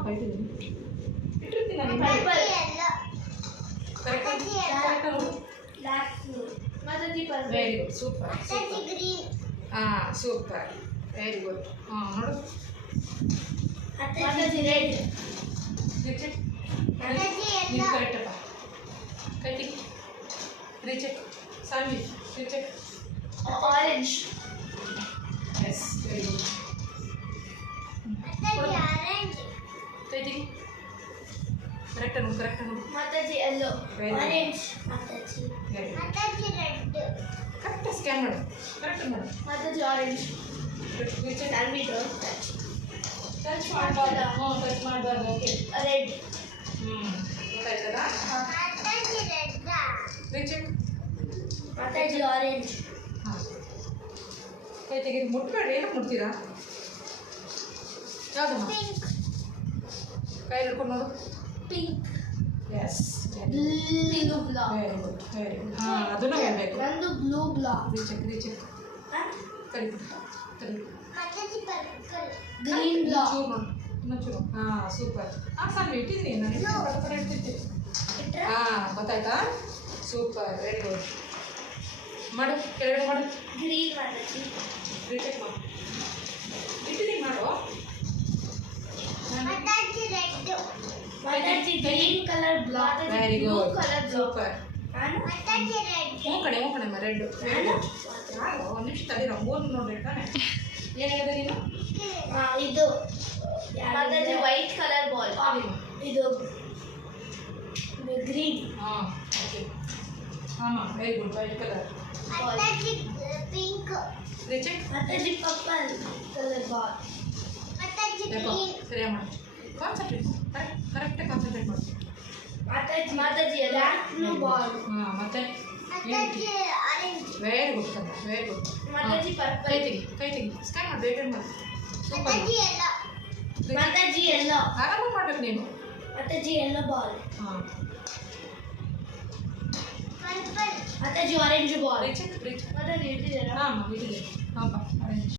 ಪಾಪ ಇಟ್ಟಿರ್ತೀನಿ ನಾನು ವೆರಿ ಗುಡ್ ಸೂಪರ್ ಹಾಂ ಸೂಪರ್ ವೆರಿ ಗುಡ್ ಹಾಂ ನೋಡು ನೀನು ಕರೆಕ್ಟಪ್ಪ ಕೈ ತೆಗಿ recheck Saanvi recheck orange yes very good ಕೈ ತೆಗಿ ಕರೆಕ್ಟ್ ನೋಡು ಮಾತಾಜಿ ಎಲ್ಲೋ ಆರೆಂಜ್ ಕರೆಕ್ಟ್ ಸ್ಕ್ಯಾನ್ ಮಾಡು ಕರೆಕ್ಟ್ ಮಾಡು ಮಾತಾಜಿ ಆರೆಂಜ್ ರಿಚೆಕ್ ಟಚ್ ಮಾಡಬಾರ್ದು ಟಚ್ ಮಾಡಬಾರ್ದು ಓಕೆ ರೆಡ್ ಗೊತ್ತಾಯ್ತದಾ ರಿಚೆಕ್ ಮಾತಾಜಿ ಆರೆಂಜ್ ಹಾಂ ಕೈ ತೆಗೆದು ಮುಟ್ಬೇಡಿ ಏನಕ್ಕೆ ಮುಟ್ತೀರಾ ಯಾವುದಮ್ಮ ಕೈ ಹಿಡ್ಕೊಂಡು ನೋಡು pink yes blue black very good ಹಾಂ ಅದನ್ನು ಹೇಳಬೇಕು ನಂದು ಬ್ಲೂ ಬ್ಲಾಕ್ ರಿಚೆಕ್ ಕರಿ ಗ್ರೀನ್ ಬ್ಲಾಕ್ ಚೂರು ಹಾಂ ಸೂಪರ್ ಹಾಂ ಸಾಕು ಇಟ್ಟಿದ್ದೀನಿ ನಾನು ಇಡ್ತಿರ್ತೀನಿ ಹಾಂ ಗೊತ್ತಾಯ್ತಾ ಸೂಪರ್ ವೆರಿ ಗುಡ್ ಮಾಡು ಕೆಳಗಡೆ ಮಾಡು ಗ್ರೀನ್ ಮಾತಾಜಿ ರಿಚೆಕ್ ಮಾಡು ಇಟ್ಟಿದ್ದೀನಿ ಮಾಡು ಮಾತಾಜಿ green colour black very blue good colour super black ಹ್ಞೂ ಕಣೆ ರೆಡ್ ಯಾರು ಒಂದು ನಿಮಿಷ ತಡೀರ ಓದ್ ನೋಡ್ಬೇಕು ತಾನೆ ಏನು ಹೇಳಿದೆ ನೀನು ಇದು ಮಾತಾಜಿ ವೈಟ್ ಕಲರ್ ಬಾಲ್ ಇದು ಗ್ರೀನ್ ಹಾಂ ಓಕೆ ಹಾಂ very good white colour pink recheck ಮಾತಾಜಿ ಪರ್ಪಲ್ ಕಲರ್ ಬಾಲ್ ಯಾಕೋ ಸರಿಯಾಗಿ ಮಾಡಿ ಕಾನ್ಸಂಟ್ರೇಟ್ ಕರೆಕ್ಟಾಗಿ ಕಾನ್ಸಂಟ್ರೇಟ್ ಮಾಡಿ ಮಾತಾಜಿ ಡಾರ್ಕ್ ಬ್ಲೂ ಬಾಲ್ ಹಾಂ ಮತ್ತೆ ವೆರಿ ಗುಡ್ ಕಮ್ಮ ವೆರಿ ಗುಡ್ ಮಾತಾಜಿ ಪರ್ಪಲ್ ಕೈ ತೆಗಿ ಸ್ಕ್ಯಾನ್ ಮಾಡಿ ವೇಟೆಡ್ ಮಾಡಿ ಸೂಪರ್ ಮಾತಾಜಿ ಎಲ್ಲೋ ಆರಾಮಾಗಿ ಮಾಡ್ಬೇಕು ನೀನು ಮಾತಾಜಿ ಎಲ್ಲೋ ಬಾಲ್ ಹಾಂ ಮಾತಾಜಿ ಆರೆಂಜ್ ಬಾಲ್ ರಿಚೆಕ್ ಮಾತಾಜಿ ಇಟ್ಟಿದ್ದೀರಾ ಹಾಂ ಇಟ್ಟಿದೆ ಹಾಂ ಆರೆಂಜ್